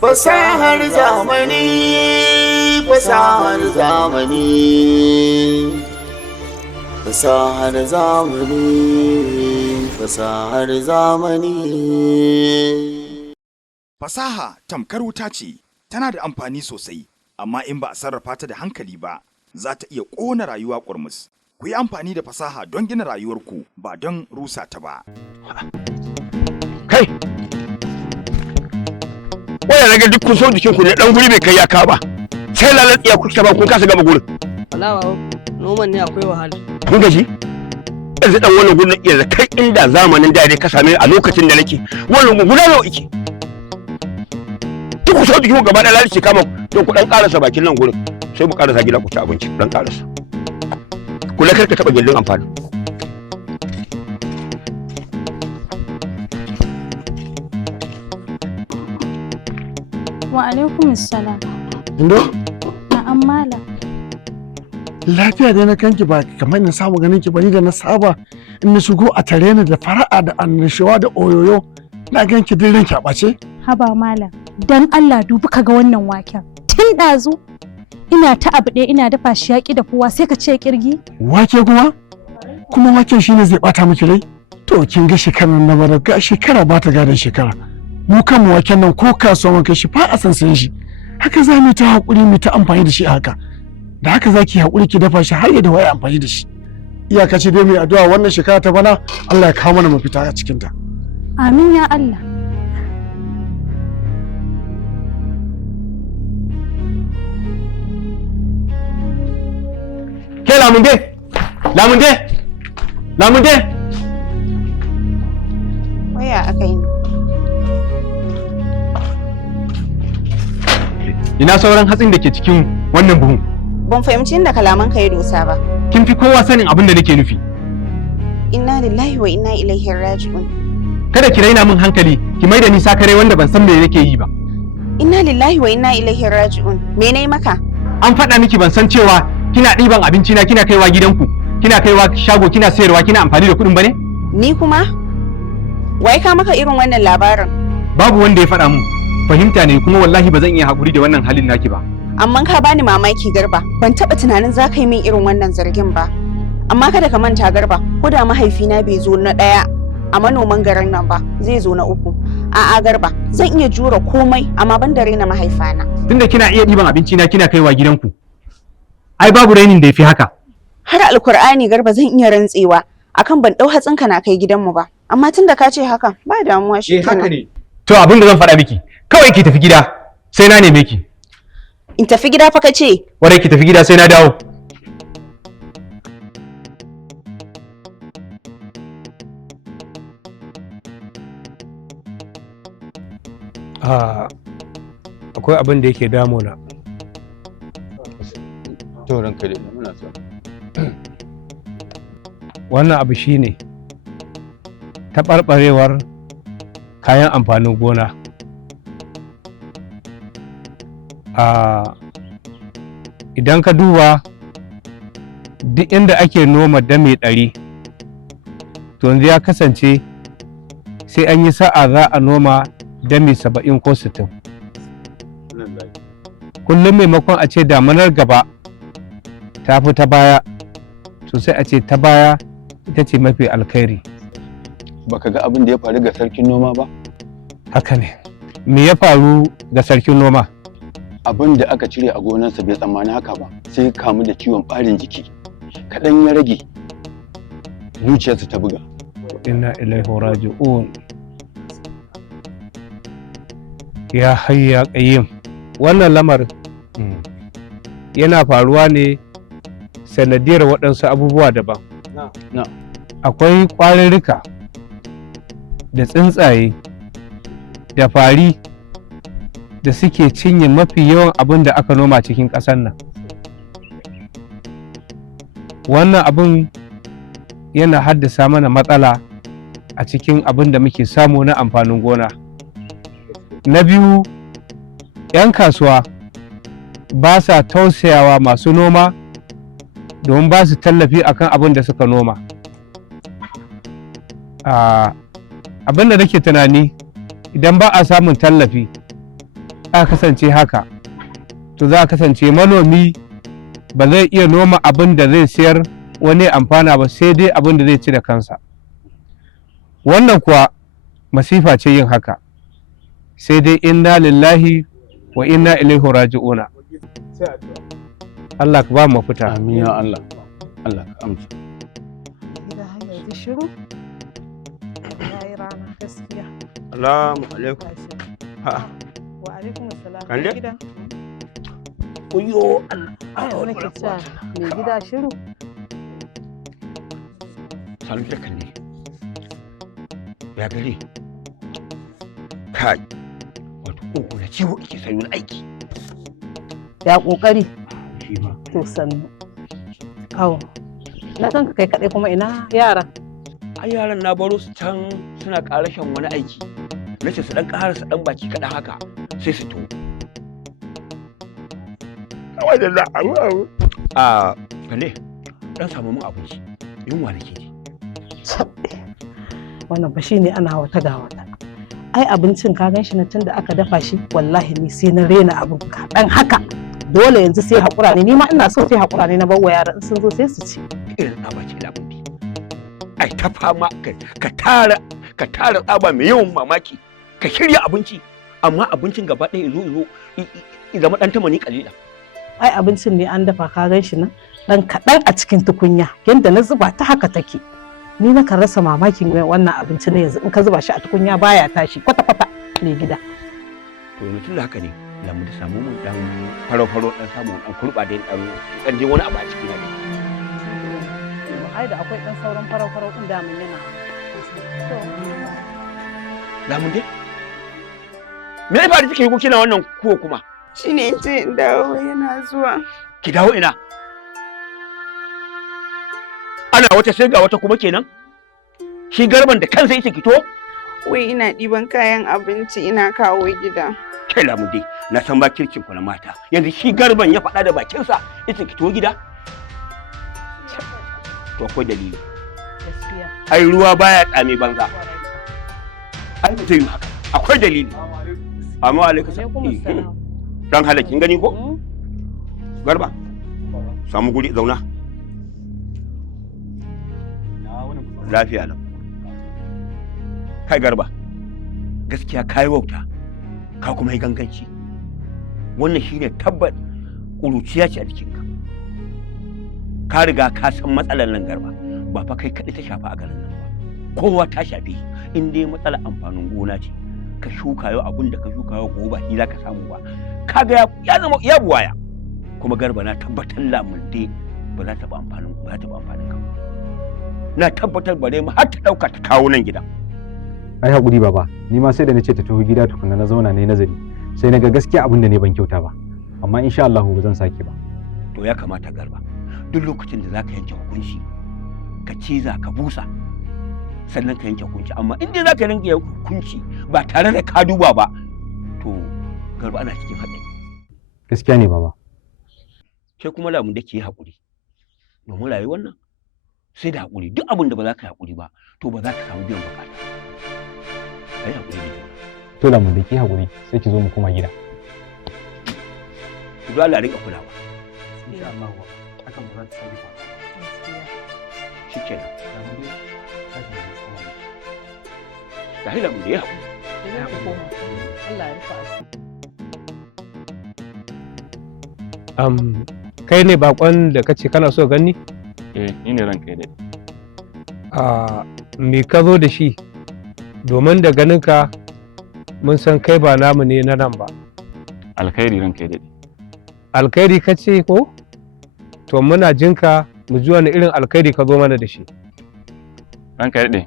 Fasahar zamani, fasahar zamani, fasahar zamani, fasahar zamani. Fasaha tamkar wuta ce, tana da amfani sosai, amma in ba a sarrafa ta da hankali ba, za ta iya ƙona rayuwa ƙurmus. Ku yi amfani da fasaha don gina rayuwarku ba don rusa ta ba. Kai! Waya na ga duk kun so jikin ku ne dan guri bai kai ya ka ba. Sai lalatsiya kuke ba kun kasa gama gurin. Alawa noman ne akwai wahala. Kun gaji? Yanzu dan wannan gurin yanzu kai inda zamanin da ne ka same a lokacin da nake. Wannan guda nawa yake? Duk ku so jikin ku gaba da lalace kama don ku dan karasa bakin nan gurin. Sai mu karasa gida ku ci abinci dan karasa. Kula kar ka taba gindin amfani. Wa alaikum salam. Indo? Na'am malam. Lafiya dai na kanki ba kamar na saba ganin ki ba ni da na saba in na shigo a tare ni da fara'a da annashuwa da oyoyo na ganki din ranki a bace. Haba malam, dan Allah dubi kaga wannan waken. Tun ɗazu ina ta abu ɗaya ina dafa shi yaƙi da kowa sai ka ce kirgi. Wake kuma? Kuma waken shine zai bata miki rai? To kin ga shekarar na bara ga shekara ba ta gadon shekara. Mu kanmu waken nan ko kasuwa kai shi fa a san sayan shi. Haka za mu ta haƙuri mu ta amfani da shi haka. Da haka za ki haƙuri ki dafa shi har ya da waya amfani da shi. Iyakaci dai mai addu'a wannan shekara ta bana Allah ya kawo mana mafita a cikinta. Amin ya Allah. Ke Lamunde! Lamunde! Lamunde! Waya aka yi. Ina sauran hatsin da ke cikin wannan buhun? Ban fahimci inda kalaman ka ya dosa ba. Kin fi kowa sanin abin da nake nufi. Inna lillahi wa inna ilaihi raji'un. Kada ki raina min hankali, ki maida ni sakare wanda ban san me nake yi ba. Inna lillahi wa inna ilaihi raji'un. Me nayi maka? An faɗa miki ban san cewa kina ɗiban abinci na kina kaiwa gidanku, kina kaiwa shago kina sayarwa kina amfani da kuɗin bane? Ni kuma? Wai ka maka irin wannan labarin? Babu wanda ya faɗa mun. Fahimta ne kuma wallahi ba zan iya haƙuri da wannan halin naki ba. Amma ka bani mamaki Garba, ban taɓa tunanin za ka yi min irin wannan zargin ba. Amma kada ka manta Garba, ko da mahaifina bai zo na ɗaya a manoman garin nan ba, zai zo na uku. A'a Garba, zan iya jura komai amma ban da raina mahaifana. Tunda kina iya ɗiban abinci na kina kaiwa gidanku. Ai babu rainin da yafi haka. Har Alkur'ani Garba zan iya rantsewa akan ban ɗau hatsinka na kai gidanmu ba. Amma tunda ka ce haka, ba damuwa shi kenan. Haka ne. To abin da zan faɗa miki, kawai ki tafi gida sai na neme ki. In tafi gida fa ka ce? Warai ki tafi gida sai na dawo. Akwai abin da yake damuna. To ranka dai muna so. Wannan abu shine taɓarɓarewar kayan amfanin gona. Idan ka duba duk inda ake noma dame 100 to yanzu ya kasance sai an yi sa'a za a noma dame 70 ko 60. Kullum maimakon a ce damanar gaba ta fi ta baya to sai a ce ta baya ita ce mafi alkhairi. Baka ga abin da ya faru ga sarkin noma ba? Haka ne. Me ya faru ga sarkin noma? Abin da aka cire a gonarsa bai tsammani haka ba, sai ya kamu da ciwon ɓarin jiki. Kaɗan ya rage zuciyarsa ta buga. Inna ilaihi raji'un. Ya hayyu ya qayyim. Wannan lamarin yana faruwa ne sanadiyar waɗansu abubuwa daban. Akwai ƙwarurruka da tsuntsaye da fari da suke cinye mafi yawan abin da aka noma cikin ƙasar nan. Wannan abin yana haddasa mana matsala a cikin abin da muke samu na amfanin gona. Na biyu, 'yan kasuwa ba sa tausayawa masu noma domin ba su tallafi akan abin da suka noma. Abin da nake tunani, idan ba a samun tallafi aka kasance haka, to za a kasance manomi ba zai iya noma abin da zai sayar wani amfana ba, sai dai abin da zai ci da kansa. Wannan kuwa masifa ce yin haka, sai dai inna lillahi wa inna ilaihi raji'una. Allah ka ba mu mafita. Amin ya Allah. Allah ka amsa. Gida har yanzu shiru. Yayi rana gaskiya. Assalamu alaikum. A'a. Wa alaikum assalam. Kande? Gida. Kuyo Wani ke cewa mai gida shiru. Salu da kan ne. Ya gari. Kai. Wato uku na ciwo ike sayo aiki. Ya kokari. Shi ba. To sannu. Kawo. Na san ka kai kaɗai kuma ina yara. Ai yaran na baro su can suna ƙarashin wani aiki. Nace su dan ƙarasa dan baki kaɗan haka sai su to. Kawai da za a kalle dan samu mun abinci. Yunwa nake ji. Wannan fa shine ana wata ga wata. Ai abincin ka gan shi na tun da aka dafa shi wallahi ni sai na rena abin kaɗan haka. Dole yanzu sai haƙura ne, ni ma ina so sai haƙura ne na bawa yara in sun zo sai su ci. Irin tsaba ce labudi. Ai ta fama ka tara tsaba mai yawan mamaki ka shirya abinci amma abincin gaba ɗaya zo zama ɗan tamani kalila. Ai abincin ne an dafa ka gan shi nan ɗan kaɗan a cikin tukunya yadda na zuba ta haka take. Ni na kan rasa mamakin wannan abinci na yanzu in ka zuba shi a tukunya baya tashi kwata-kwata ne gida. To yanzu tun da haka ne lamu da samu mun dan faro dan samu dan kurba da dan je wani abu a cikin gari. Ai da akwai dan sauran faro din da mun yana. Lamu dai? Me ya faru kike yi ko kina wannan kuwa kuma? Shine in ce in dawo yana zuwa. Ki dawo ina? Ana wata sai ga wata kuma kenan? Shi Garban da kansa yake fito? Wai ina ɗiban kayan abinci ina kawo gida. Kai Lamu dai, na san ba kirkin ku na mata. Yanzu shi Garban ya faɗa da bakinsa yake fito gida? To akwai dalili. Ai ruwa baya tsame banza. Ai ba zai yi haka. Akwai dalili. Amma alaikum salam. Dan halakin gani ko? Garba. Samu guri zauna. Lafiya lau. Kai Garba. Gaskiya kai wauta. Ka kuma yi ganganci. Wannan shine tabbat ƙuruciya ce a jikinka. Ka riga ka san matsalar nan Garba. Ba fa kai kaɗai ta shafa a garin nan ba. Kowa ta shafe in dai matsalar amfanin gona ce. Ka shuka yau abin da ka shuka yau gobe ba shi za ka samu ba. Kaga ya zama ya buwaya. Kuma Garba na tabbatar lamunde ba za ta ba amfanin ka. Na tabbatar bare mu har ta dauka ta kawo nan gida. Ai hakuri baba, ni ma sai da nace ta tafi gida tukunna na zauna ne nazari. Sai naga gaskiya abin da ne ban kyauta ba. Amma insha Allah ba zan sake ba. To ya kamata Garba, duk lokacin da zaka yanke hukunci ka ciza ka busa sannan ka yanke hukunci, amma in dai zaka yanke hukunci ba tare da ka duba ba to Garba ana cikin haɗari. Gaskiya ne baba. Ke kuma lamun da ke hakuri. Domin rayuwar nan sai da hakuri, duk abin da ba za ka hakuri ba to ba za ka samu biyan bukata. Ai hakuri ne. To lamun da ke hakuri sai ki zo mu koma gida. Ku dole a rika kulawa. Insha Allah hakan ba za ta sani ba. Shikenan. Da hila mu da ya hakuri. Allah ya rufa asiri. Kai ne bakon da kace kana so gani? Ni ne ranka dai. Me ka zo da shi? Domin da ganinka mun san kai ba namu ne na nan ba. Alkhairi ranka dai. Alkhairi ka ce ko? To muna jinka mu ji wani irin alkhairi ka zo mana da shi. Ranka dai.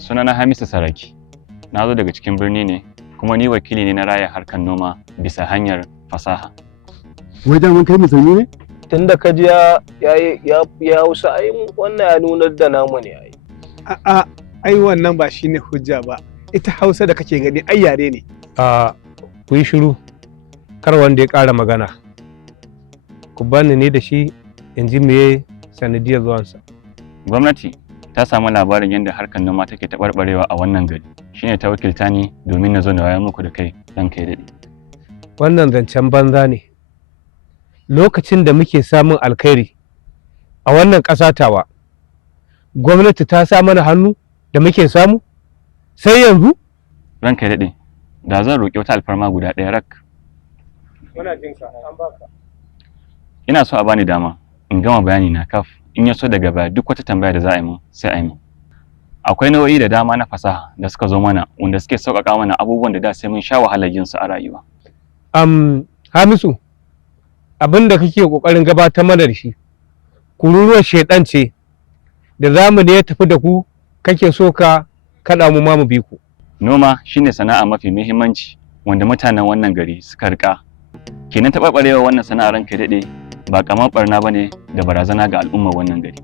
Sunana Hamisu Saraki. Na zo daga cikin birni ne kuma ni wakili ne na raya harkar noma bisa hanyar fasaha. Wai da mun kai musulmi ne? Tunda ka ji ya hausa ai wannan ya nunar da namu ne ai. A'a, ai wannan ba shine hujja ba. Ita Hausa da kake gani ai yare ne. Ku yi shiru. Kar wanda ya ƙara magana. Ku bani ne da shi in ji meye sanadiyar zuwansa. Gwamnati ta samu labarin yadda harkar noma take taɓarɓarewa a wannan gari. Shine ta wakilta ni domin na zo na wayar muku da kai ranka ya daɗe. wannan zancen banza ne. Lokacin da muke samun alkhairi a wannan ƙasa tawa, gwamnati ta sa mana hannu da muke samu sai yanzu? Ranka ya daɗe, da zan roƙi wata alfarma guda ɗaya rak. Muna jin ka, an baka. Ina so a bani dama in gama bayani na kaf, in ya so daga baya duk wata tambaya da za a yi min sai a yi min. Akwai nau'o'i da dama na fasaha da suka zo mana wanda suke sauƙaƙa mana abubuwan da da sai mun sha wahalar yin su a rayuwa. Hamisu, abin da kake ƙoƙarin gabatar mana da shi, kururuwar shaiɗan ce da zamani ya tafi da ku kake so ka kaɗa mu ma mu bi ku. Noma shine sana'a mafi muhimmanci wanda mutanen wannan gari suka riƙa. Kenan taɓarɓarewa wannan sana'ar ranka daɗe ba ƙaramar ɓarna ba ne da barazana ga al'ummar wannan gari.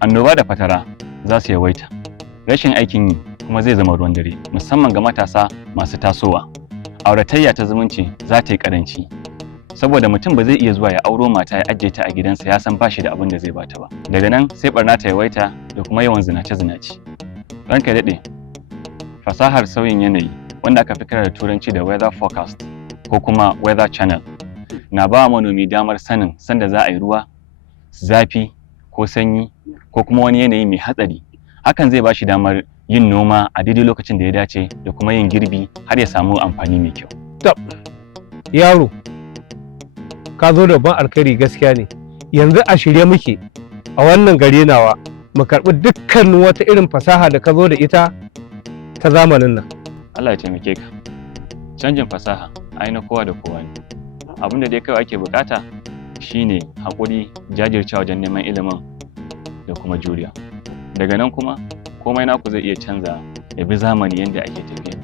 Annoba da fatara za su yawaita. Rashin aikin yi kuma zai zama ruwan dare, musamman ga matasa masu tasowa. Auratayya ta zumunci za ta yi ƙaranci. Saboda mutum ba zai iya zuwa ya auro mata ya ajiye ta a gidansa ya san ba shi da abin da zai bata ba. Daga nan sai ɓarna ta yawaita da kuma yawan zinace-zinace. Ranka daɗe, fasahar sauyin yanayi wanda aka fi kira da turanci da weather forecast ko kuma weather channel na ba manomi damar sanin sanda za a yi ruwa, zafi ko sanyi ko kuma wani yanayi mai hatsari. Hakan zai ba shi damar yin noma a daidai lokacin da ya dace da kuma yin girbi har ya samu amfani mai kyau. Yaro, ka zo da ban alkhairi gaskiya ne. Yanzu a shirye muke a wannan gari nawa mu karɓi dukkan wata irin fasaha da ka zo da ita ta zamanin nan. Allah ya taimake ka. Canjin fasaha ai na kowa da kowa ne. Abin da dai kawai ake bukata shine haƙuri, jajircewa wajen neman ilimin da kuma juriya. Daga nan kuma komai naku zai iya canza ya bi zamani yadda ake tafiya.